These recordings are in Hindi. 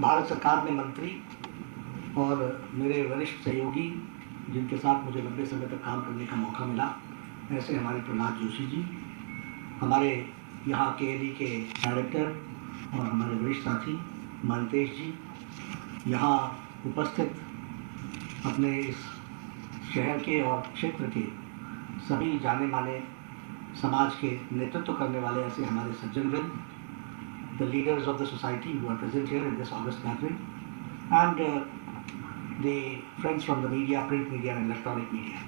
भारत सरकार में मंत्री और मेरे वरिष्ठ सहयोगी जिनके साथ मुझे लंबे समय तक काम करने का मौका मिला, ऐसे हमारे प्रहलाद जोशी जी, हमारे यहाँ KLE के डायरेक्टर और हमारे वरिष्ठ साथी महंतेश जी, यहाँ उपस्थित अपने इस शहर के और क्षेत्र के सभी जाने माने समाज के नेतृत्व करने वाले ऐसे हमारे सज्जनवृंद, the leaders of the society who are present here in this august gathering, and the friends from the media, print media and electronic media.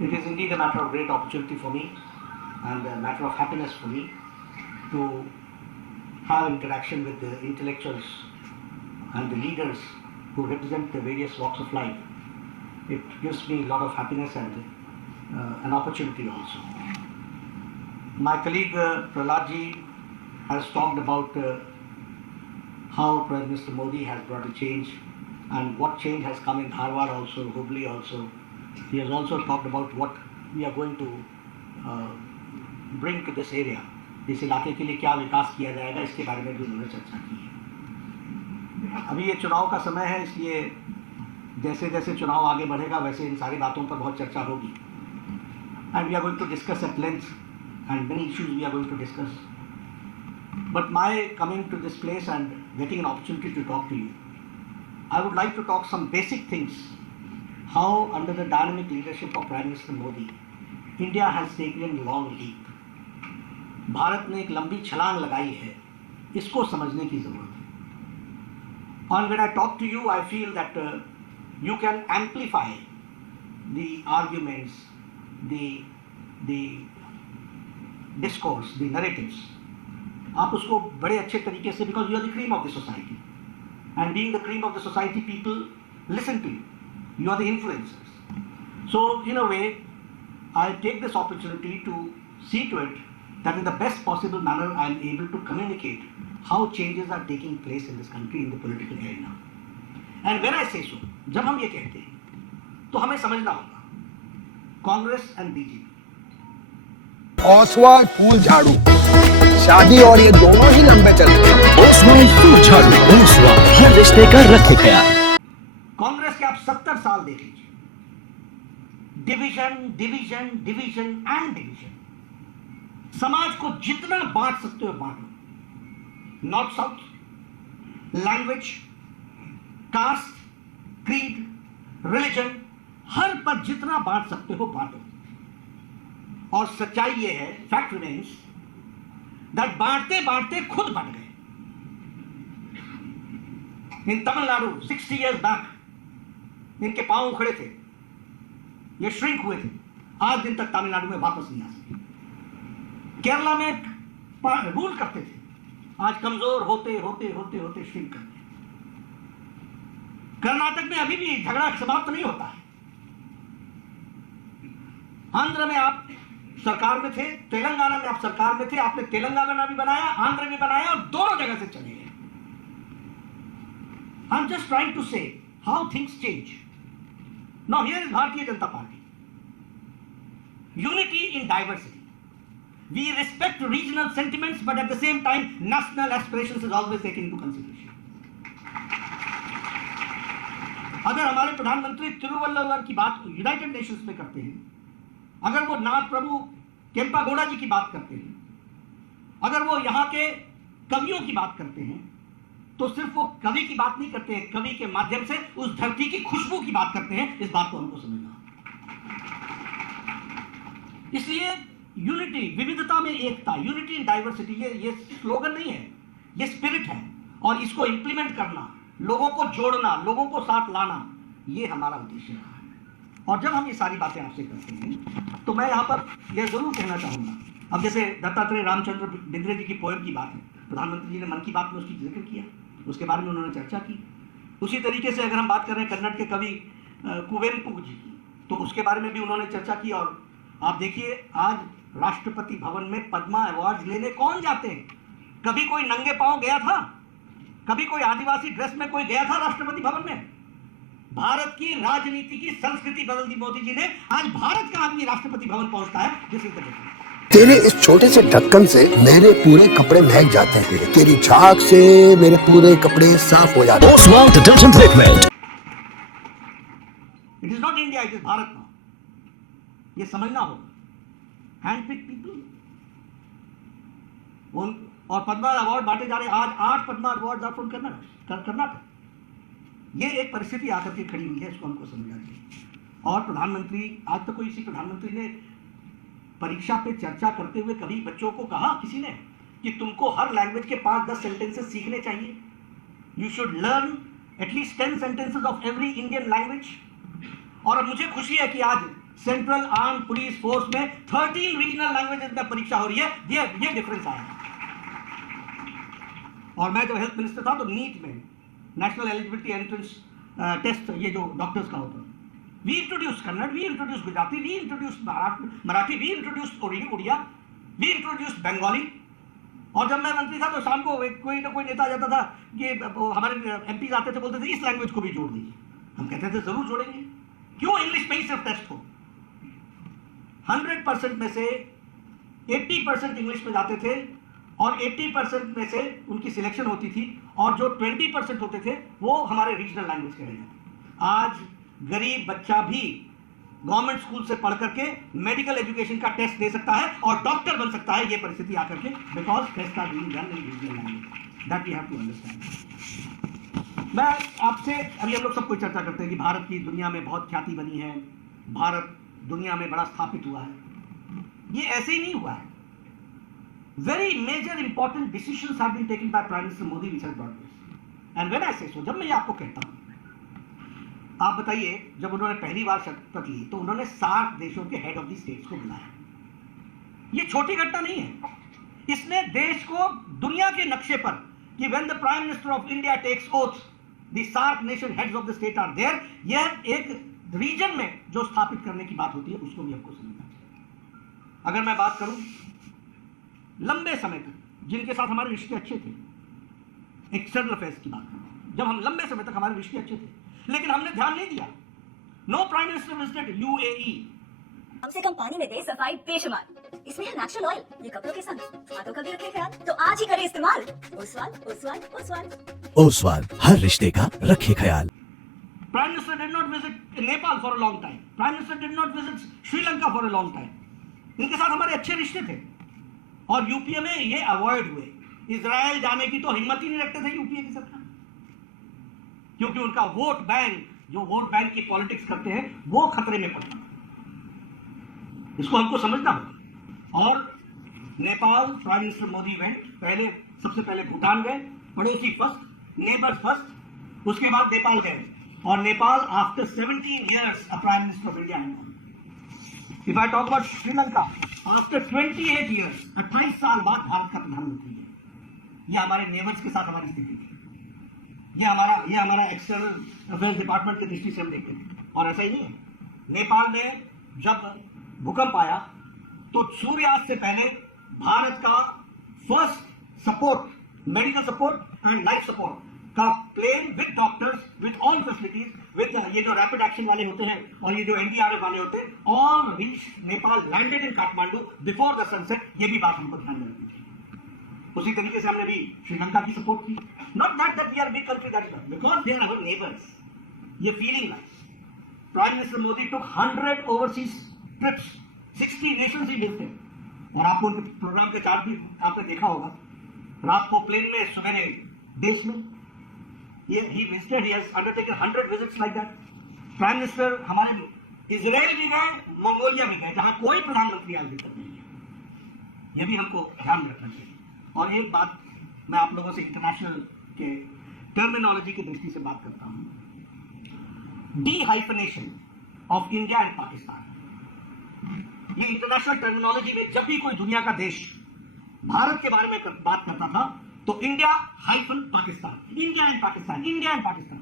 It is indeed a matter of great opportunity for me and a matter of happiness for me to have interaction with the intellectuals and the leaders who represent the various walks of life. It gives me a lot of happiness and an opportunity also. My colleague Prahlad ji has talked about how Prime Minister Modi has brought a change and what change has come in Dharwad also, Hubli also. He has also talked about what we are going to bring to this area. इस इलाके के लिए क्या विकास किया जाएगा, इसके बारे में भी उन्होंने चर्चा की है। अभी ये चुनाव का समय है, इसलिए जैसे जैसे चुनाव आगे बढ़ेगा वैसे इन सारी बातों पर बहुत चर्चा होगी। And we are going to discuss at length and many issues we are going to discuss. But my coming to this place and getting an opportunity to talk to you, I would like to talk some basic things. How under the dynamic leadership of Prime Minister Modi, India has taken a long leap. Bharat ने एक लंबी छलांग लगाई है, इसको समझने की जरूरत है। And when I talk to you, I feel that you can amplify the arguments, the discourse, the narratives. आप उसको बड़े अच्छे तरीके से, because you are the cream of the society, and being the cream of the society, people listen to you. You are the influencers. So in a way, I take this opportunity to see to it that in the best possible manner I am able to communicate how changes are taking place in this country in the political arena. And when I say so, जब हम ये कहते हैं तो हमें समझना होगा कांग्रेस एंड बीजेपी, ओसवाल फूल झाड़ू, शादी और ये दोनों ही लंबे चलते हैं। ओसवाल फूल झाड़ू, ओसवाल हर रिश्ते का रखे प्यार। कांग्रेस के आप 70 साल देख लीजिए, division division division and division. समाज को जितना बांट सकते हो बांटो, north south, language, caste, creed, religion, हर पर जितना बांट सकते हो बांटो। और सच्चाई ये है, फैक्ट रिमेन्स दैट बांटते बांटते खुद बट गए। इन तमिलनाडु 60 years बैक इनके पांव उखड़े थे, ये श्रिंक हुए थे, आज दिन तक तमिलनाडु में वापस नहीं आ सके। केरला में रूल करते थे, आज कमजोर होते होते होते होते श्रिंक करते। कर्नाटक में अभी भी झगड़ा समाप्त नहीं होता है। आंध्र में आप सरकार में थे, तेलंगाना में आप सरकार में थे, आपने तेलंगाना भी बनाया, आंध्र भी बनाया और दोनों जगह से चले गए। I am just trying to say how things change. Now here is Bharatiya Janata Party, unity in diversity. We respect regional sentiments, but at the same time, national aspirations is always taken into consideration. अगर हमारे प्रधानमंत्री तिरुवल्लुवर की बात यूनाइटेड नेशंस में करते हैं, अगर वो नाथ प्रभु केम्पागौड़ा जी की बात करते हैं, अगर वो यहाँ के कवियों की बात करते हैं, तो सिर्फ वो कवि की बात नहीं करते हैं, कवि के माध्यम से उस धरती की खुशबू की बात करते हैं। इस बात को हमको समझना। इसलिए यूनिटी, विविधता में एकता, यूनिटी इन डाइवर्सिटी, ये स्लोगन नहीं है, ये स्पिरिट है। और इसको इंप्लीमेंट करना, लोगों को जोड़ना, लोगों को साथ लाना, ये हमारा उद्देश्य रहा है। और जब हम ये सारी बातें आपसे करते हैं तो मैं यहाँ पर यह जरूर कहना चाहूँगा, अब जैसे दत्तात्रेय रामचंद्र बिंद्रे जी की पोएम की बात है, प्रधानमंत्री जी ने मन की बात में उसकी जिक्र किया, उसके बारे में उन्होंने चर्चा की। उसी तरीके से अगर हम बात कर रहे हैं कन्नड़ के कवि कुवेम्पु जी की, तो उसके बारे में भी उन्होंने चर्चा की। और आप देखिए, आज राष्ट्रपति भवन में पद्मा अवार्ड लेने कौन जाते हैं? कभी कोई नंगे पांव गया था? कभी कोई आदिवासी ड्रेस में कोई गया था राष्ट्रपति भवन में? भारत की राजनीति की संस्कृति बदल दी मोदी जी ने। आज भारत का आदमी राष्ट्रपति भवन पहुंचता है। This is the difference. तेरे इस छोटे से ढक्कन से मेरे पूरे कपड़े महक जाते हैं। तेरी झाग से मेरे पूरे कपड़े साफ हो जाते हैं। Oswald Detergent Liquid. It is not India, it is Bharat now, ये समझना होगा। हैंड पिक पीपल और पद्मा अवार्ड बांटे जा रहे हैं। आज 8 Padma award are from Karnataka. ये एक परिस्थिति आकर के खड़ी हुई है, इसको हमको समझना चाहिए। और प्रधानमंत्री, आज तक कोई इसी प्रधानमंत्री ने परीक्षा पे चर्चा करते हुए कभी बच्चों को कहा किसी ने कि तुमको हर लैंग्वेज के 5-10 सेंटेंसेस सीखने चाहिए, you should learn at least 10 sentences of every Indian language. और अब मुझे खुशी है कि आज सेंट्रल आर्म पुलिस फोर्स में 13 रीजनल लैंग्वेजेस में परीक्षा हो रही है। ये डिफरेंस आया है। और मैं जब हेल्थ मिनिस्टर था तो नीट में नेशनल एलिजिबिलिटी एंट्रेंस टेस्ट, ये जो डॉक्टर्स का होता है, we introduce Kannada, we introduce Gujarati, we introduce Marathi, we introduce Oriya, we introduce Bengali. और जब मैं मंत्री था तो शाम को कोई ना कोई नेता आ जाता था कि हमारे एमपीज आते थे, बोलते थे इस लैंग्वेज को भी जोड़ दीजिए। हम कहते थे जरूर जोड़ेंगे, क्यों इंग्लिश में ही सिर्फ टेस्ट हो। 100% में से 80% इंग्लिश में जाते थे और 80% में से उनकी सिलेक्शन होती थी, और जो 20% होते थे वो हमारे रीजनल लैंग्वेज के रहे जाते। आज गरीब बच्चा भी गवर्नमेंट स्कूल से पढ़ करके मेडिकल एजुकेशन का टेस्ट दे सकता है और डॉक्टर बन सकता है, ये परिस्थिति आकर के, because test are being done in regional language. That we have to understand. मैं आपसे, अभी हम लोग सब कोई चर्चा करते हैं कि भारत की दुनिया में बहुत ख्याति बनी है, भारत दुनिया में बड़ा स्थापित हुआ है। ये ऐसे ही नहीं हुआ है। Very major important decisions have been taken by Prime Minister Modi which has brought this. And when I say so, जब मैं ये आपको कहता हूँ, आप बताइए, जब उन्होंने पहली बार शपथ ली तो उन्होंने 60 देशों के हेड ऑफ द स्टेट्स को बुलाया। ये छोटी घटना नहीं है, इसने देश को दुनिया के नक्शे पर, कि when the Prime Minister of India takes oath, the SAARC nation heads of the state are there, यह एक रीजन में जो स्थापित करने की बात होती है उसको भी हमको समझना चाहिए। अगर मैं बात करूं लंबे समय तक जिनके साथ हमारे रिश्ते अच्छे थे, एक्सटर्नल अफेयर्स की बात करूं, जब हम लंबे समय तक हमारे रिश्ते अच्छे थे, लेकिन हमने ध्यान नहीं दिया। No prime minister visited UAE. कम से कम पानी में दे सफाई बेशुमार, इसमें है नेचुरल ऑयल, ये कपड़ों के संग हाथों का भी रखे ख्याल, तो आज ही करें इस्तेमाल। ओसवाल, हर रिश्ते का रखे ख्याल। Prime Minister did not visit Nepal for a long time. Prime Minister did not visit Sri Lanka for a long time. इनके साथ हमारे अच्छे रिश्ते थे और यूपीए में ये अवॉइड हुए। इजराइल जाने की तो हिम्मत ही नहीं रखते थे यूपीए की सरकार, क्योंकि उनका वोट बैंक, जो वोट बैंक की पॉलिटिक्स करते हैं, वो खतरे में पड़ता है। इसको हमको समझना होगा। और Nepal prime minister Modi went, सबसे पहले भूटान गए, पड़ोसी फर्स्ट, नेबर्स फर्स्ट, उसके बाद नेपाल गए। और Nepal after 17 years a prime minister of India. If I talk about Sri Lanka, after 28 years, 28 साल बाद भारत का प्रधानमंत्री है। ये हमारे नेबर्स के साथ हमारी स्थिति है। ये हमारा एक्सटर्नल अफेयर्स डिपार्टमेंट की दृष्टि से हम देखते हैं। और ऐसा ही नहीं है, नेपाल में जब भूकंप आया तो सूर्यास्त से पहले भारत का first support, medical support and life support का plane with doctors, with all facilities, with ये जो रैपिड एक्शन वाले होते हैं और ये जो एनडीआरएफ वाले होते हैं, all reach Nepal, landed in Kathmandu before the sunset. ये भी बात हमको ध्यान में रखनी चाहिए। उसी तरीके से हमने भी श्रीलंका की सपोर्ट की। Not that we are big country, that because they are our neighbours. ये feeling like prime minister Modi took 100 overseas trips, 60 nations he visited. और आपको उनके प्रोग्राम के चार्ट भी आपने देखा होगा, रात को प्लेन में, सवेरे देश में। He visited, he has undertaken 100 visits like that. Prime minister हमारे इजराइल भी गए, मंगोलिया भी गए, जहां कोई प्रधानमंत्री आज तक नहीं है। यह भी हमको ध्यान रखना चाहिए। और एक बात मैं आप लोगों से इंटरनेशनल के टर्मिनोलॉजी की दृष्टि से बात करता हूं। D-hyphenation of India and Pakistan, ये इंटरनेशनल टर्मिनोलॉजी में जब भी कोई दुनिया का देश भारत के बारे में बात करता था तो India hyphen Pakistan, India and Pakistan, India and Pakistan.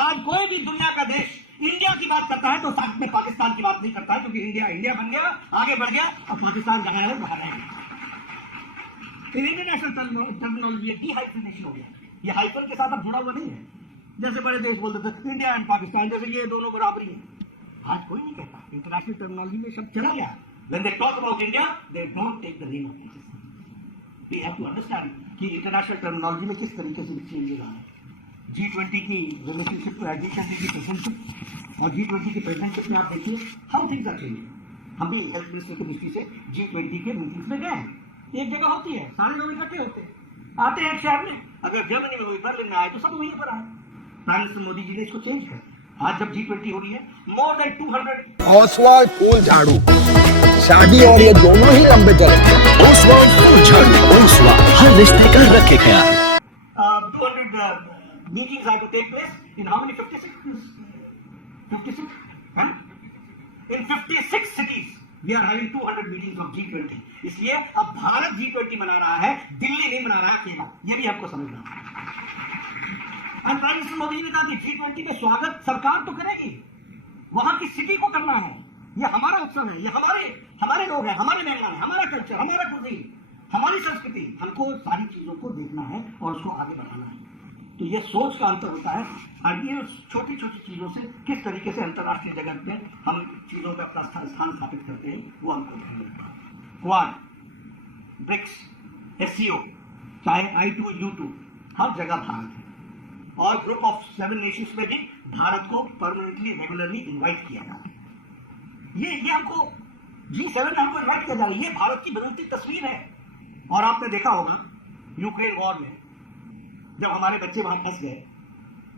आज कोई भी दुनिया का देश इंडिया की बात करता है तो साथ में पाकिस्तान की बात नहीं करता है, क्योंकि इंडिया बन गया, आगे बढ़ गया, और पाकिस्तान जहां है वहां रह गया। इंटरनेशनल टर्मिनोलॉजी डी-हाइफनेशन हो गया। ये हाइफन के साथ अब जुड़ा हुआ नहीं है। जैसे बड़े देश बोलते थे इंडिया एंड पाकिस्तान, जैसे ये दोनों बराबरी है। आज कोई नहीं कहता, इंटरनेशनल टर्मिनोलॉजी में सब चला गया। When they talk about India, they don't take the name of Pakistan. We have to understand कि इंटरनेशनल टर्मिनोलॉजी में किस तरीके से चेंजेस आ रहे हैं। G20 की रिलेशनशिप को एडिशन की प्रेसिडेंटशिप और G20 की प्रेसिडेंटशिप में आप देखिए हाउ थिंग्स आर चेंजिंग। हम भी हेल्थ मिनिस्टर की दृष्टि से G20 के मीटिंग्स में गए हैं। एक जगह होती है, सारे लोग इकट्ठे होते हैं, आते हैं एक शहर में, अगर जर्मनी में हुई, बर्लिन में आए तो सब वहीं पर आए। प्राइम मिनिस्टर मोदी जी ने इसको चेंज कर, आज जब G20 हो रही है, मोर देन 200 ऑसवाल्ड फूल झाड़ू, शादी और ये दोनों ही लंबे चले। ओसवाल्ड फूल झाड़ू, ओसवाल्ड हर रिश्ते का रखे ख्याल। 200 meetings are to take place in how many? 56? 56? Huh? In 56 cities, we are having 200 meetings of G20. इसलिए अब भारत G20 मना रहा है, दिल्ली नहीं मना रहा है अकेला। ये भी आपको समझना है। और प्राइम मिनिस्टर मोदी जी ने कहा कि G20 में स्वागत सरकार तो करेगी, वहां की सिटी को करना है। ये हमारा उत्सव है, ये हमारे लोग हैं, हमारे मेहमान हैं, हमारा कल्चर, हमारा कुजीन, हमारी संस्कृति। हमको सारी चीजों को देखना है और उसको आगे बढ़ाना है। तो ये सोच का अंतर होता है। और ये छोटी छोटी चीजों से किस तरीके से अंतर्राष्ट्रीय जगत में हम चीजों पे अपना स्थान स्थापित करते हैं, वो हमको ध्यान रखना है। क्वाड, ब्रिक्स, SCO, चाहे I2U2, हर जगह भारत है। और ग्रुप ऑफ 7 नेशंस में भी भारत को परमानेंटली रेगुलरली इन्वाइट किया जा रहा है। ये हमको G7 में हमको इन्वाइट किया जा रहा है। ये भारत की बदलती तस्वीर है। और आपने देखा होगा यूक्रेन वॉर में जब हमारे बच्चे वहां फंस गए,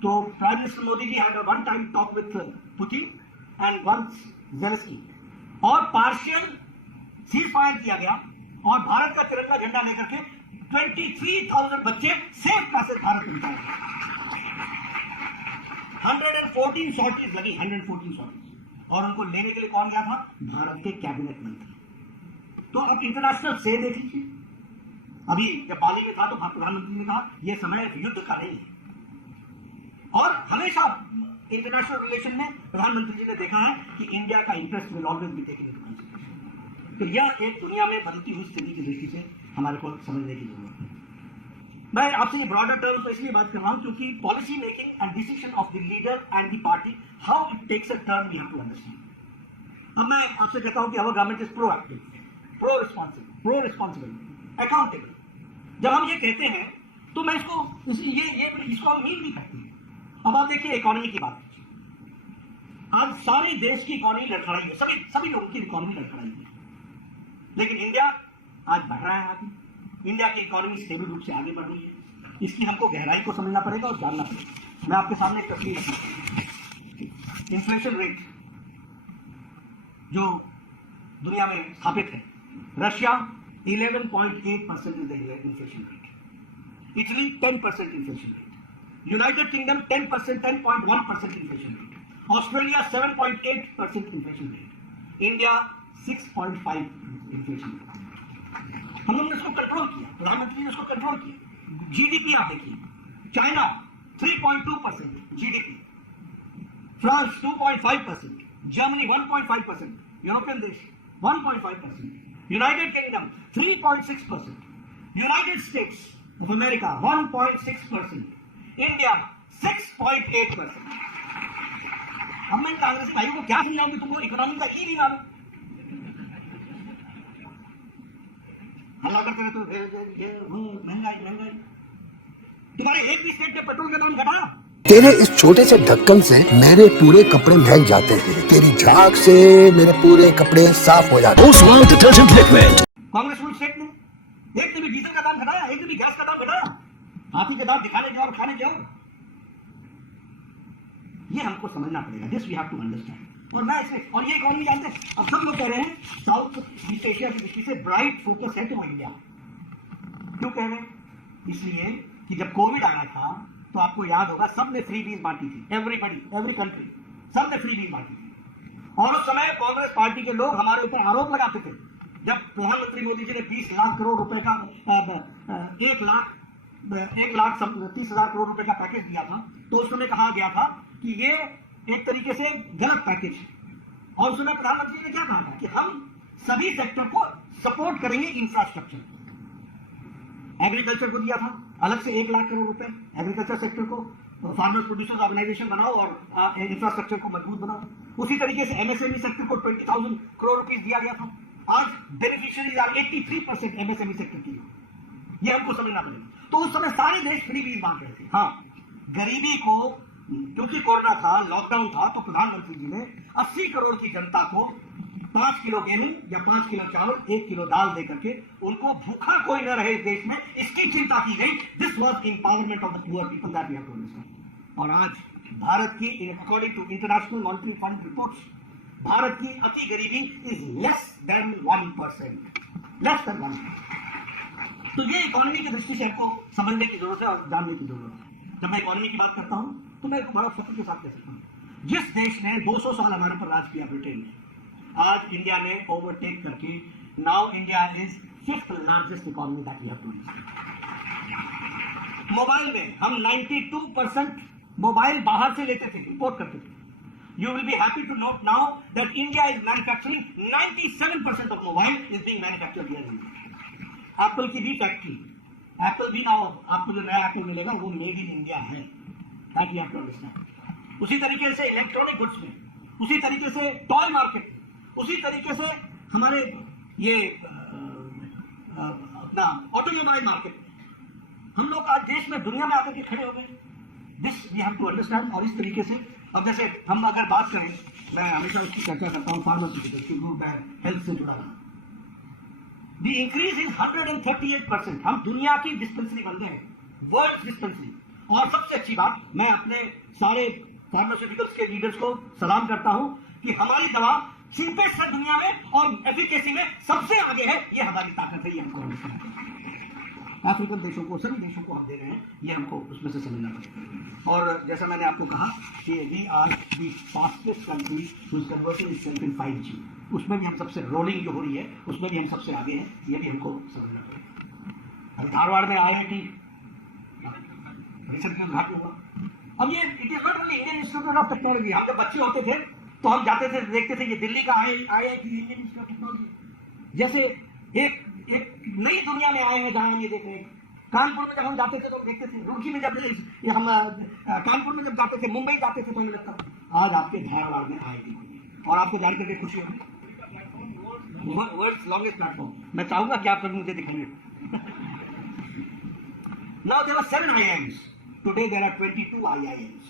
तो prime minister Modi ji had one time talk with Putin and once Zelensky, और पार्शियल सीज फायर किया गया और भारत का तिरंगा झंडा लेकर के 23,000 बच्चे सेफ पैसेज भारत में गए। 114 सॉर्टीज लगी, 114 सॉर्टीज, और उनको लेने के लिए कौन गया था? भारत के कैबिनेट मंत्री। तो अब इंटरनेशनल से देख लीजिए, अभी जब बाली में था तो प्रधानमंत्री ने कहा यह समय युद्ध का नहीं है। और हमेशा इंटरनेशनल रिलेशन में प्रधानमंत्री जी ने देखा है कि इंडिया का interest will always be taken into consideration. तो यह एक दुनिया में बदलती हुई स्थिति की दृष्टि से हमारे को समझने की जरूरत है। मैं आपसे ये ब्रॉडर टर्म तो इसलिए बात कर रहा हूं क्योंकि policy making and decision of the leader and the party, how it takes a turn, we have to understand. अब मैं आपसे कहता हूं कि our government is proactive, pro responsible, accountable. जब हम ये कहते हैं तो मैं इसको हम मीन भी कहते हैं। अब आप देखिए इकोनॉमी की बात कीजिए, आज सारे देश की इकोनॉमी लड़खड़ाई है, सभी लोगों की इकोनॉमी लड़खड़ाई है, लेकिन इंडिया आज बढ़ रहा है आगे। इंडिया की इकोनॉमी स्टेबल रूप से आगे बढ़ रही है। इसकी हमको गहराई को समझना पड़ेगा और जानना पड़ेगा। मैं आपके सामने एक तस्वीर रखूं, इन्फ्लेशन रेट जो दुनिया में स्थापित है, Russia 11.8% is the inflation rate. Italy 10% inflation rate. United Kingdom 10%, 10.1% inflation rate. Australia 7.8% inflation rate. India 6.5 inflation rate. हम लोगों ने इसको कंट्रोल किया, प्रधानमंत्री ने इसको कंट्रोल किया। GDP आप देखिए, China 3.2% GDP, France 2.5%, Germany 1.5%, European देश 1.5%, United kingdom 3.6%, United states of America 1.6%, India 6.8%। अब मैं कांग्रेसी भाइयों को क्या समझाऊं कि तुमको इकोनॉमी का ई नहीं मालूम। हल्ला करते रहते महंगाई। तुम्हारे एक भी स्टेट में पेट्रोल का दाम घटा? तेरे इस छोटे से ढक्कन से मेरे पूरे कपड़े महक जाते हैं, तेरी झाग से मेरे पूरे कपड़े साफ हो जाते हैं। Oswald detergent liquid. Congress rule state ने एक ने भी डीजल का दाम घटाया, एक ने भी गैस का दाम घटाया, हाथी के दाम दिखाने जाओ और खाने जाओ। ये हमको समझना पड़ेगा, this we have to understand. और मैं इसमें और ये इकोनॉमी जानते हैं, अब सब लोग कह रहे हैं साउथ ईस्ट एशिया की दृष्टि से ब्राइट फोकस है तो इंडिया। क्यों कह रहे हैं? इसलिए कि जब कोविड आया था तो आपको याद होगा सबने फ्रीबीज बांटी थी, एवरी कंट्री सबने फ्रीबीज बांटी थी। और उस समय कांग्रेस पार्टी के लोग हमारे ऊपर आरोप लगाते थे। जब प्रधानमंत्री मोदी जी ने 20 लाख करोड़ रुपए का 1,30,000 करोड़ रुपए का पैकेज दिया था, तो उस समय कहा गया था कि ये एक तरीके से गलत पैकेज है। और उस समय प्रधानमंत्री ने क्या कहा था कि हम सभी सेक्टर को सपोर्ट करेंगे, इंफ्रास्ट्रक्चर, एग्रीकल्चर को दिया था अलग से 1 लाख करोड़ रुपए, एग्रीकल्चर सेक्टर को फार्मर्स प्रोड्यूसर्स ऑर्गेनाइजेशन बनाओ और इंफ्रास्ट्रक्चर को मजबूत बनाओ। उसी तरीके से MSME सेक्टर को 20,000 करोड़ रुपीस दिया गया था। आज बेनिफिशियरीज आर 83% एमएसएमई सेक्टर की, ये हमको समझना पड़ेगा। तो उस समय सारे देश फ्री बीज बांट रहे थे। हाँ, गरीबी को, क्योंकि कोरोना था, लॉकडाउन था, तो प्रधानमंत्री जी ने 80 करोड़ की जनता को 5 किलो गेहूं या 5 किलो चावल, 1 किलो दाल दे करके उनको भूखा कोई न रहे इस देश में, इसकी चिंता की गई। This was empowerment of the poor people that we have to understand. और आज भारत की, according to international monetary fund reports, Bharat की अति गरीबी is less than 1%, less than 1%। तो ये इकोनॉमी की दृष्टि से हमको समझने की जरूरत है और जानने की जरूरत है। जब मैं इकोनॉमी की बात करता हूं तो मैं बड़ा फख्र के साथ कह सकता हूं, जिस देश ने 200 साल हमारे पर राज किया, ब्रिटेन ने, आज इंडिया ने ओवरटेक करके, now India is 5th largest economy that we have to. Mobile में हम 92% मोबाइल बाहर से लेते थे, इंपोर्ट करते थे। You will be happy to note now that India is manufacturing 97% of mobile is being manufactured here in India. Apple की भी फैक्ट्री, Apple भी ना हो, आपको जो नया Apple मिलेगा वो मेड इन इंडिया है, that you have to understand। उसी तरीके से इलेक्ट्रॉनिक गुड्स में, उसी तरीके से टॉय मार्केट, उसी तरीके से हमारे ये अपना ऑटोमोबाइल मार्केट में हम लोग आज देश में, दुनिया में आकर के खड़े हो गए। This we have to understand. और इस तरीके से अब जैसे हम अगर बात करें, मैं हमेशा उसकी चर्चा करता हूँ फार्मास्यूटिकल हेल्थ से जुड़ा हुआ, द इंक्रीज इज 138%। हम दुनिया की डिस्पेंसरी बन गए हैं, वर्ल्ड डिस्पेंसरी। और सबसे अच्छी बात, मैं अपने सारे फार्मास्यूटिकल्स के लीडर्स को सलाम करता हूं कि हमारी दवा चीपेस्ट है दुनिया में और एफिकेसी में सबसे आगे है। ये हमारी ताकत है, ये हमको अफ्रीकन देशों को, सभी देशों को हम दे रहे हैं, ये हमको उसमें से समझना पड़ेगा। और जैसा मैंने आपको कहा कि we are the fastest country who is converting itself in 5G, उसमें भी हम सबसे, रोलिंग जो हो रही है उसमें भी हम सबसे आगे हैं, ये भी हमको समझना पड़ेगा। धारवाड़ में IIT रिसर्च का उद्घाटन हुआ। अब ये it is not only Indian institute of technology. हम जब बच्चे होते थे तो हम जाते थे, देखते थे ये दिल्ली का IIT, Indian institute of technology, जैसे एक नई दुनिया में आए हैं जहां हम ये देख रहे हैं। कानपुर में जब हम जाते थे तो देखते थे, रुड़की में जब हम कानपुर में जब जाते थे, मुंबई जाते थे तो हमें लगता था आज आपके धारवाड़ में IIT। और आपको जानकर के खुशी होगी, वर्ल्ड्स लॉन्गेस्ट प्लेटफॉर्म। मैं चाहूंगा कि आप कभी मुझे दिखाइए। Now there are 7 IIMs, today there are 22 IIMs।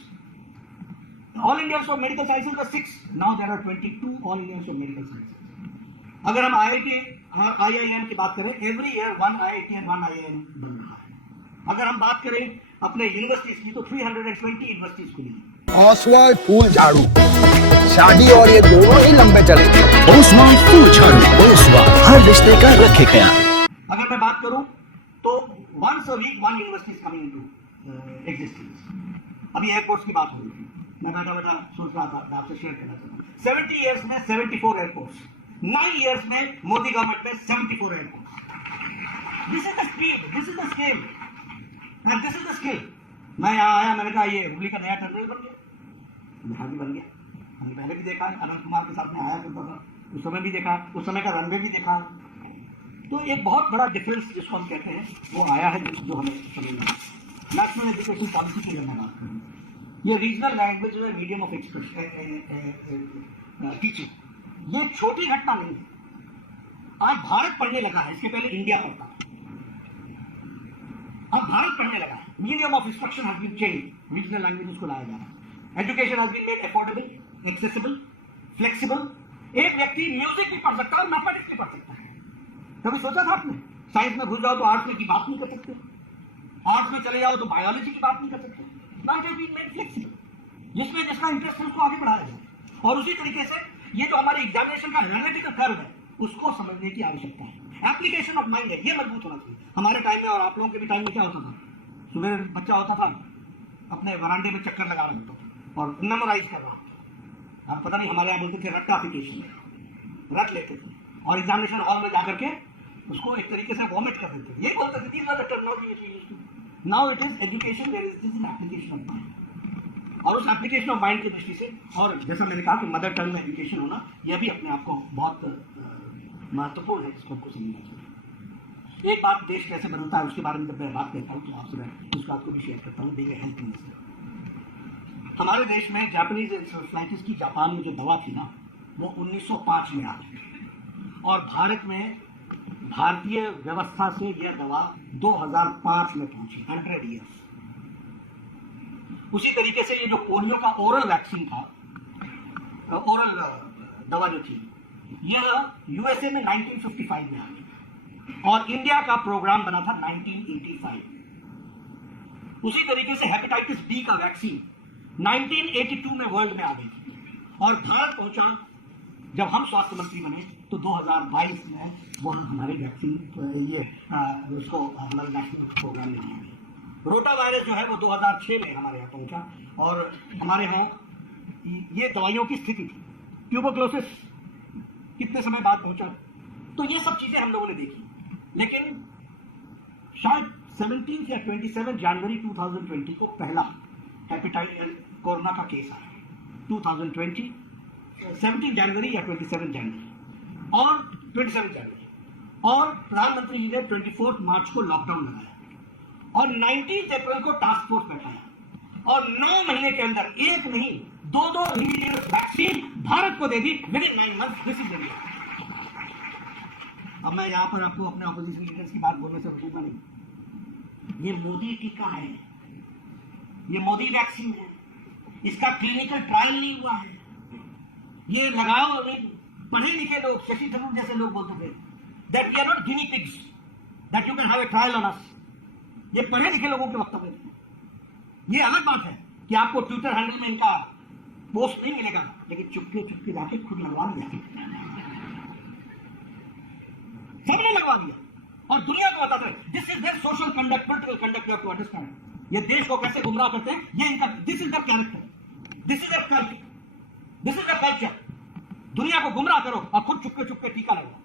All India of medical sciences were 6, now there are 22 all India of medical sciences. अगर हम IIM की बात करें, every year 1 IIT and 1 IIM बन रहा है। अगर हम बात करें अपने यूनिवर्सिटीज की तो 320 यूनिवर्सिटीज खुली। ओसवाल फूल झाड़ू, शादी और ये दोनों ही लंबे चले। ओसवाल फूल झाड़ू, ओसवाल हर रिश्ते का रखे ख्याल। अगर मैं बात करूं तो once a week 1 university is coming into existence। अभी एयरपोर्ट्स की बात हो रही थी, मैं बैठा बैठा सोच रहा था, मैं आपसे शेयर करना चाहता हूँ। 70 years में 74 एयरपोर्ट्स, 9 years में मोदी गवर्नमेंट में 74 airport. This is the speed, this is the scale and this is the skill. मैं यहाँ आया, मैंने कहा ये हुगली का नया टर्मिनल बन गया, यहाँ भी बन गया। हमने पहले भी देखा है, अनंत कुमार के साथ में आया करता था, उस समय भी देखा, उस समय का रनवे भी देखा। तो एक बहुत बड़ा डिफरेंस जिसको हम कहते हैं वो आया है, जो हमें समझना है। नेशनल एजुकेशन पॉलिसी की जब मैं बात करूँ, ये रीजनल लैंग्वेज जो है, मीडियम ऑफ टीचिंग, ये छोटी घटना नहीं है। आज भारत पढ़ने लगा है, इसके पहले इंडिया पढ़ता था, अब भारत पढ़ने लगा है। Medium of instruction has been change, regional languages को लाया जा रहा है। Education has been made affordable, accessible, flexible. एक व्यक्ति म्यूजिक भी पढ़ सकता है और मैथमेटिक्स भी पढ़ सकता है। कभी सोचा था आपने? साइंस में घुस जाओ तो आर्ट्स में की बात नहीं कर सकते, आर्ट्स में चले जाओ तो बायोलॉजी की बात नहीं कर सकते। Now it has been made flexible, जिसमें जिसका इंटरेस्ट है उसको आगे बढ़ाया जाए। और उसी तरीके से ये जो हमारे एग्जामिनेशन का एनालिटिकल कर्व है, उसको समझने की आवश्यकता है। एप्लीकेशन ऑफ माइंड है, ये मजबूत होना चाहिए। हमारे टाइम में और आप लोगों के भी टाइम में क्या होता था, सुबह बच्चा होता था अपने वरांडे में चक्कर लगा रहा होता और मेमोराइज कर रहा होता। आप पता नहीं, हमारे यहाँ बोलते थे रट्टाफिकेशन, रट लेते थे और एग्जामिनेशन हॉल में जाकर के उसको एक तरीके से वॉमिट कर देते थे। ये बोलते थे these are the terminology। Now it is education, there is an application of mind। और उस एप्लीकेशन ऑफ माइंड की दृष्टि से, और जैसा मैंने कहा कि मदर टंग में एजुकेशन होना, यह भी अपने आप को बहुत महत्वपूर्ण है, जिसको आपको समझना चाहिए। एक बात, देश कैसे बदलता है उसके बारे में जब मैं बात करता हूँ तो आपसे मैं उस बात को भी शेयर करता हूँ। देखिए, हेल्थ मिनिस्टर, हमारे देश में जापानीज इंसेफेलाइटिस की जापान में जो दवा थी ना, वो 1905 में आ गई। और भारत में भारतीय व्यवस्था से यह दवा 2005 में पहुंची, 100 ईयर्स। उसी तरीके से ये जो पोलियो का ओरल वैक्सीन था, ओरल दवा जो थी, यह यूएसए में 1955 में आ गई और इंडिया का प्रोग्राम बना था 1985। उसी तरीके से हेपेटाइटिस बी का वैक्सीन 1982 में वर्ल्ड में आ गई और भारत पहुंचा जब हम स्वास्थ्य मंत्री बने तो 2022 में वो हमारे वैक्सीन ये उसको हमारे नेशनल प्रोग्राम में लिया गया। रोटा वायरस जो है वो 2006 में हमारे यहाँ पहुंचा और हमारे यहाँ ये दवाइयों की स्थिति थी। ट्यूबरक्लोसिस कितने समय बाद पहुंचा, तो ये सब चीजें हम लोगों ने देखी। लेकिन शायद 17 या 27 जनवरी 2020 को पहला हेपेटाइटिस कोरोना का केस आया, 2020 17 जनवरी या 27 जनवरी और 27 जनवरी, और प्रधानमंत्री जी ने 24 मार्च को लॉकडाउन लगाया और 19 अप्रैल को टास्क फोर्स बैठाया और 9 महीने के अंदर एक नहीं 2 वैक्सीन भारत को दे दी within 9 months. This is India. अब मैं यहाँ पर आपको अपने ऑपोजिशन लीडर्स की बात बोलने से रुकूंगा नहीं। ये मोदी टीका है, ये मोदी वैक्सीन है, इसका क्लिनिकल ट्रायल नहीं हुआ है। ये लगाओ नहीं, पढ़े लिखे लोग, शशि थरूर जैसे लोग बोलते थे that we are not guinea pigs, that you can have a trial on us. ये पढ़े लिखे लोगों के वक्तव्य थे। ये अलग बात है कि आपको ट्विटर हैंडल में इनका पोस्ट नहीं मिलेगा, लेकिन चुपके चुपके जाके खुद लगवा लिया, सबने लगवा दिया और दुनिया को बताते हैं this is their social conduct, political conduct to understand. ये देश को कैसे गुमराह करते हैं, ये इनका, this is their character, this is their culture, this is their culture. दुनिया को गुमराह करो और खुद चुपके चुपके टीका लगवाओ,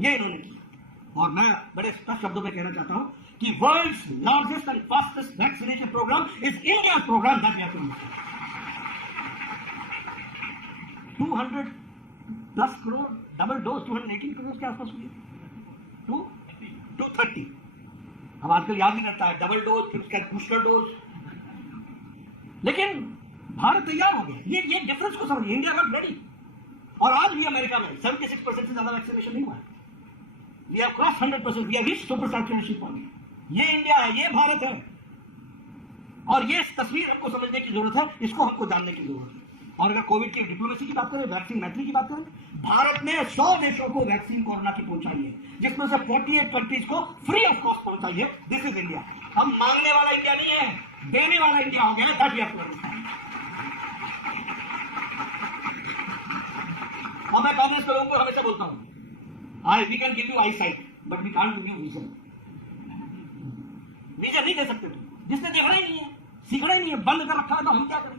ये इन्होंने किया। और मैं बड़े स्पष्ट शब्दों में कहना चाहता हूं कि world's largest and fastest vaccination program is India program that we have to 200+ crore double dose, 218 crore के आसपास हुई, 230। अब आजकल याद नहीं रहता है डबल डोज, फिर उसका बूस्टर डोज। लेकिन भारत तैयार हो गया, ये डिफरेंस को समझिए। India not ready. और आज भी अमेरिका में 76% से ज्यादा वैक्सीनेशन नहीं हुआ है। We have cross 100%, we have reached super saturation point. ये इंडिया है, ये भारत है, और ये तस्वीर हमको समझने की जरूरत है, इसको हमको जानने की जरूरत है। और अगर कोविड की डिप्लोमेसी की बात करें, वैक्सीन मैत्री की बात करें, भारत ने 100 देशों को वैक्सीन कोरोना की पहुंचाई है, जिसमें से 48 कंट्रीज को फ्री ऑफ कॉस्ट पहुंचाई है। This is India. हम मांगने वाला इंडिया नहीं है, देने वाला इंडिया हो गया है। That we have to understand. और मैं कांग्रेस के लोगों को हमेशा बोलता हूं, we can give you eye sight but we can't give you vision. Vision नहीं दे सकते तुम, जिसने देखना ही नहीं है, सीखना ही नहीं है, बंद कर रखा है, तो हम क्या करें?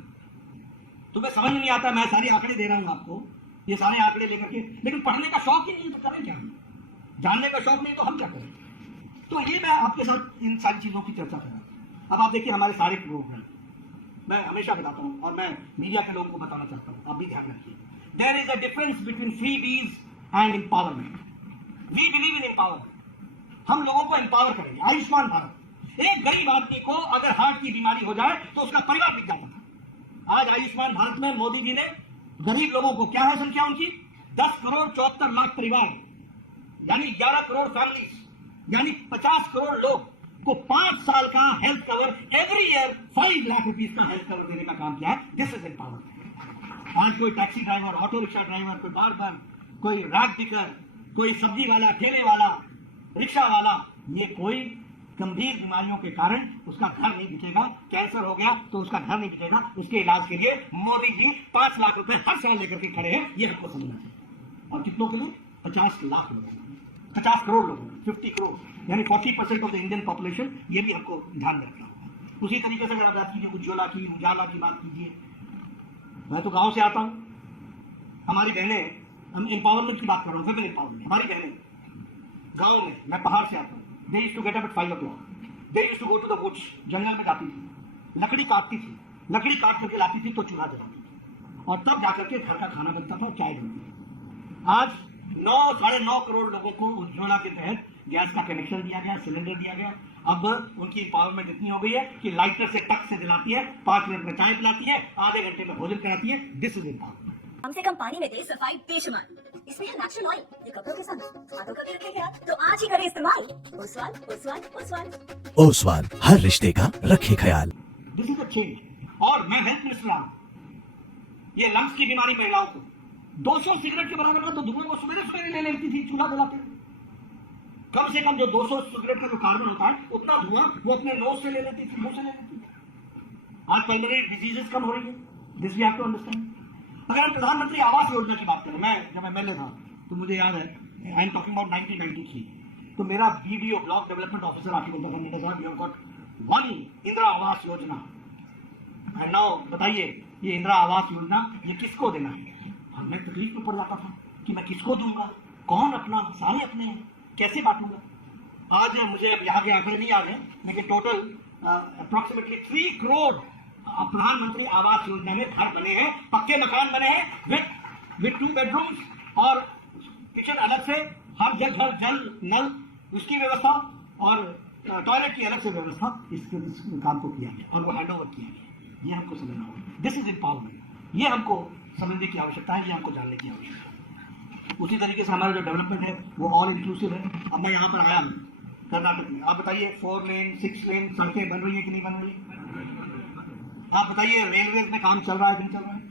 तुम्हें समझ में नहीं आता। मैं सारी आंकड़े दे रहा हूं आपको, ये सारे आंकड़े लेकर के, लेकिन पढ़ने का शौक ही नहीं है तो करें क्या? जानने का शौक नहीं तो हम क्या करें? तो ये मैं आपके साथ इन सारी चीजों की चर्चा कर रहा हूं। अब आप देखिए हमारे सारे प्रोग्राम, मैं हमेशा बताता हूं और मैं मीडिया के लोगों को बताना चाहता हूं, आप भी ध्यान रखिए। There is a difference between freebies and empowerment. We believe in empowerment. हम लोगों को एम्पावर करेंगे। आयुष्मान भारत, एक गरीब आदमी को अगर हार्ट की बीमारी हो जाए तो उसका परिवार बिक जाता था। आज आयुष्मान भारत में मोदी जी ने गरीब लोगों को, क्या है संख्या उनकी, 10 करोड़ 74 लाख परिवार, यानी 11 करोड़ फैमिलीज, यानी 50 करोड़ लोग को 5 साल का health cover every year 5 lakh rupees का हेल्थ कवर देने का काम किया है। This is empowerment. आज कोई taxi driver, auto rickshaw driver, कोई बार्बर, कोई रैग पिकर, कोई सब्जी वाला, ठेले वाला, रिक्शा वाला, ये कोई गंभीर बीमारियों के कारण उसका घर नहीं बिकेगा। कैंसर हो गया तो उसका घर नहीं बिकेगा। उसके इलाज के लिए मोदी जी 5 लाख रुपए हर साल लेकर के खड़े हैं। ये हमको समझना चाहिए। और कितनों के लिए? 50 लाख लोगों, 50 करोड़ लोगों, 50 करोड़, यानी 40% ऑफ द इंडियन पॉपुलेशन। ये भी हमको ध्यान में रखना होगा। उसी तरीके से अगर आप बात कीजिए उज्ज्वला की, उजाला की बात कीजिए, मैं तो गाँव से आता हूँ, हमारी बहनें, हम एम्पावरमेंट की बात कर रहा हूँ, विमेन एम्पावरमेंट, हमारी बहनें गाँव में, मैं पहाड़ से आता हूँ, they used to get up at 5 o'clock. They used to go to the woods, जंगल में जाती थी, लकड़ी काटती थी, लकड़ी काट करके लाती थी तो चूल्हा जलाती थी, और तब जाकर के घर का खाना बनता था, चाय बनती थी। आज 9-9.5 करोड़ लोगों को उज्ज्वला के तहत गैस का कनेक्शन दिया गया, सिलेंडर दिया गया। अब उनकी एम्पावरमेंट इतनी हो गई है कि लाइटर से टक से जलाती है, 5 मिनट में चाय पिलाती है, आधे घंटे में भोजन कराती है। This is empowerment. कम से कम पानी में दे सफाई बेशुमार, इसमें है नेचुरल ऑयल, ये कपड़ों के साथ हाथों का भी रखे ख्याल, तो आज ही करें इस्तेमाल ओसवाल ओसवाल ओसवाल। ओसवाल, हर रिश्ते का रखे ख्याल। This is a change. और मैं हेल्थ मिनिस्टर रहा हूं। ये लंग्स की बीमारी महिलाओं को 200 सिगरेट के बराबर का तो धुआं वो सवेरे सवेरे ले लेती थी चूल्हा जलाते। कम से कम जो 200 सिगरेट का जो कार्बन होता है उतना धुआं वो अपने नोज से ले लेती थी, मुंह से ले लेती थी। आज पल्मोनरी डिजीजेस कम हो रही है। This we have to understand. अगर हम प्रधानमंत्री आवास योजना की बात करें, मैं जब एमएलए था तो मुझे याद है, आई एम टॉकिंग अबाउट 1993, तो मेरा बीडीओ ब्लॉक डेवलपमेंट ऑफिसर आके बोलता था, मेरे साहब you have got 1 Indira Awas Yojana. And now बताइए ये इंदिरा आवास योजना ये किसको देना है? हमने तकलीफ में पड़ जाता था कि मैं किसको दूंगा, कौन अपना, सारे अपने हैं, कैसे बांटूंगा। आज मुझे अब यहाँ के आंकड़े नहीं याद है, लेकिन टोटल अप्रोक्सीमेटली 3 करोड़ प्रधानमंत्री आवास योजना में घर बने हैं, पक्के मकान बने हैं विद 2 बेडरूम्स और किचन अलग से, हर घर जल नल उसकी व्यवस्था और टॉयलेट की अलग से व्यवस्था। इस काम को किया गया और वो हैंड ओवर किया गया। ये हमको समझना होगा। This is empowerment. ये हमको समझने की आवश्यकता है, ये हमको जानने की आवश्यकता है। उसी तरीके से हमारा जो डेवलपमेंट है वो ऑल इंक्लूसिव है। अब मैं यहाँ पर आया हूँ कर्नाटक में, आप बताइए 4 लेन 6 लेन सड़कें बन रही है कि नहीं बन रही? आप बताइए रेलवे में काम चल रहा है कि नहीं चल रहा है?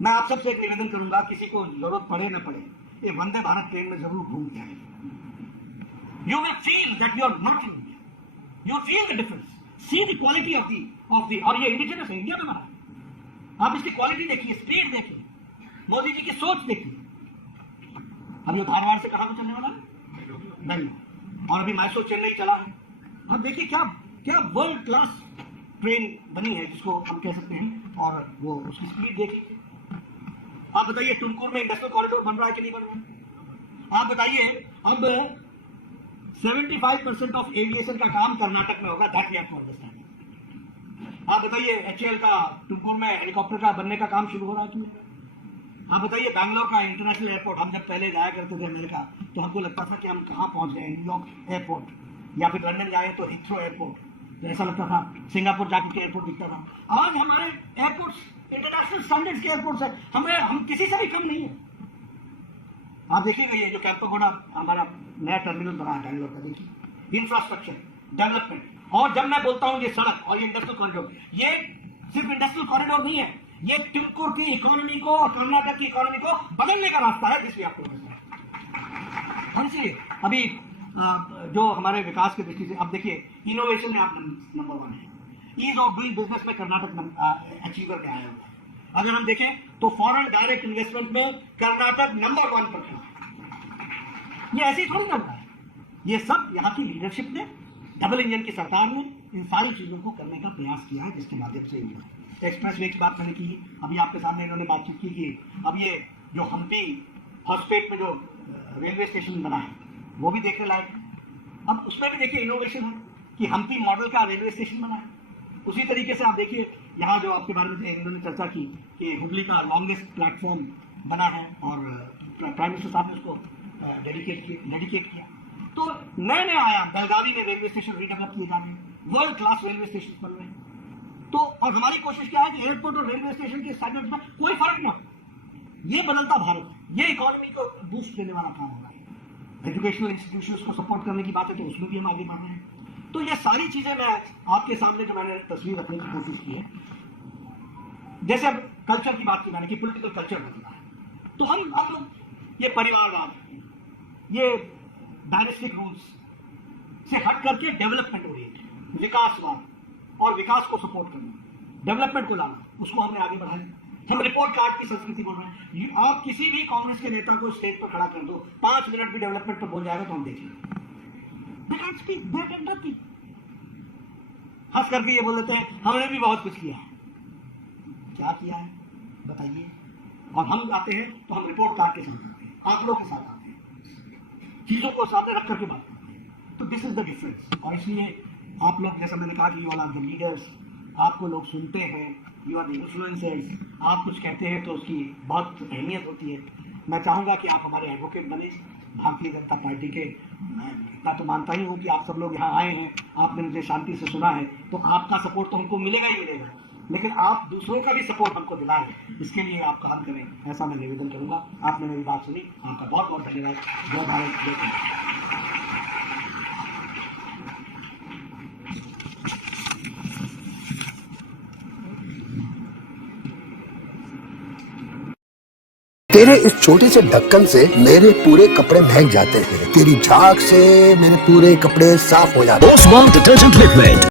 मैं आप सबसे एक निवेदन करूंगा, किसी को जरूरत पड़े न पड़े, ये वंदे भारत ट्रेन में जरूर घूम के आए। You will feel that you are not in India, you feel the difference, see the quality of the और ये इंडिजिनस है, इंडिया में बना है। आप इसकी क्वालिटी देखिए, स्पीड देखिए, मोदी जी की सोच देखिए। अभी धारवाड़ से कहां को चलने वाला है? बेंगलोर। और अभी मैसूर चेन्नई चला है। अब देखिए क्या क्या वर्ल्ड क्लास ट्रेन बनी है जिसको हम कह सकते हैं, और वो उसकी स्पीड देखिए। आप बताइए टुमकुर में इंडस्ट्रियल कॉरिडोर बन रहा है कि नहीं बन रहा है? आप बताइए अब 75% ऑफ एविएशन का काम कर्नाटक में होगा, that we have to understand. आप बताइए एचएएल का टुमकुर में हेलीकॉप्टर का बनने का काम शुरू हो रहा है कि नहीं? आप बताइए बैंगलोर का इंटरनेशनल एयरपोर्ट, हम जब पहले जाया करते थे अमेरिका तो हमको लगता था कि हम कहाँ पहुंच गए, न्यूयॉर्क एयरपोर्ट, या फिर लंदन जाए तो हिथ्रो एयरपोर्ट, तो ऐसा लगता था। सिंगापुर जाकर के एयरपोर्ट दिखता था। आज हमारे एयरपोर्ट्स इंटरनेशनल स्टैंडर्ड्स के एयरपोर्ट्स है, हम किसी से भी कम नहीं है। आप देखिएगा ये जो कैंपागोडा हमारा नया टर्मिनल बना है बैंगलोर का, देखिए इंफ्रास्ट्रक्चर डेवलपमेंट। और जब मैं बोलता हूँ ये सड़क और ये इंडस्ट्रियल कॉरिडोर, ये सिर्फ इंडस्ट्रियल कॉरिडोर नहीं है, ये टुमकुर की इकोनॉमी को और कर्नाटक की इकोनॉमी को बदलने का रास्ता है, जिससे आपको और इसलिए अभी जो हमारे विकास की दृष्टि से अब देखिए इनोवेशन में आप नंबर 1 है। ईज ऑफ डूइंग बिजनेस में कर्नाटक अचीव करके आया हुआ है। अगर हम देखें तो फॉरेन डायरेक्ट इन्वेस्टमेंट में कर्नाटक नंबर 1 पर खड़ा है। ये ऐसे ही थोड़ी ना हुआ है, ये सब यहाँ की लीडरशिप ने, डबल इंजन की सरकार ने इन सारी चीजों को करने का प्रयास किया है, जिसके माध्यम से एक्सप्रेस वे की बात मैंने की, अभी आपके सामने इन्होंने बातचीत की कि अब ये जो हम्पी हॉस्पेट में जो रेलवे स्टेशन बना है वो भी देखने लायक है। अब उसमें भी देखिए इनोवेशन है कि हम्पी मॉडल का रेलवे स्टेशन बना है। उसी तरीके से आप देखिए यहाँ जो आपके बारे में इन्होंने चर्चा की कि हुबली का लॉन्गेस्ट प्लेटफॉर्म बना है और प्राइम मिनिस्टर साहब ने उसको डेडिकेट किया। तो नए नए आयाम, बेलगावी में रेलवे स्टेशन रीडेवलप किए जा रहे हैं, वर्ल्ड क्लास रेलवे स्टेशन बन रहे हैं। तो और हमारी कोशिश क्या है कि एयरपोर्ट और रेलवे स्टेशन के स्टैंडर्ड्स में कोई फर्क ना हो। ये बदलता भारत, ये इकोनॉमी को बूस्ट देने वाला काम होगा। एजुकेशनल इंस्टीट्यूशंस को सपोर्ट करने की बात है तो उसमें भी हम आगे बढ़ रहे हैं। तो ये सारी चीजें मैं आपके सामने जो मैंने तस्वीर रखने की कोशिश की है, जैसे अब कल्चर की बात की मैंने कि पॉलिटिकल कल्चर बदला है, तो हम लोग ये परिवारवाद, ये डायनेस्टिक रूल्स से हट करके डेवलपमेंट ओरिएंटेड, विकासवाद और विकास को सपोर्ट करना, डेवलपमेंट को लाना, उसको हमने आगे बढ़ाया। हम रिपोर्ट कार्ड की संस्कृति बोल रहे हैं। आप किसी भी कांग्रेस के नेता को स्टेज पर खड़ा कर दो, 5 मिनट भी डेवलपमेंट पर बोल जाएगा तो हम देखेंगे। हंस करके ये बोल देते हैं हमने भी बहुत कुछ किया है। क्या किया है बताइए? और हम आते हैं तो हम रिपोर्ट कार्ड के साथ आते हैं, आंकड़ों के साथ आते हैं, चीजों को सामने रख करके बात करते हैं। तो दिस इज द डिफरेंस। और इसलिए आप लोग, जैसा मैंने कहा कि you all are the leaders, आपको लोग सुनते हैं, यू आर द इन्फ्लुएंसर्स, आप कुछ कहते हैं तो उसकी बहुत अहमियत होती है। मैं चाहूँगा कि आप हमारे एडवोकेट बने भारतीय जनता पार्टी के। मैं इतना तो मानता ही हूँ कि आप सब लोग यहाँ आए हैं, आपने मुझे शांति से सुना है, तो आपका सपोर्ट तो हमको मिलेगा ही मिलेगा। लेकिन आप दूसरों का भी सपोर्ट हमको दिलाएं, इसके लिए आप काम करें, ऐसा मैं निवेदन करूंगा। आपने मेरी बात सुनी, आपका बहुत बहुत धन्यवाद। जय भारत, जय हिंद। तेरे इस छोटे से ढक्कन से मेरे पूरे कपड़े महक जाते हैं। तेरी झाग से मेरे पूरे कपड़े साफ हो जाते हैं। Oswald detergent liquid.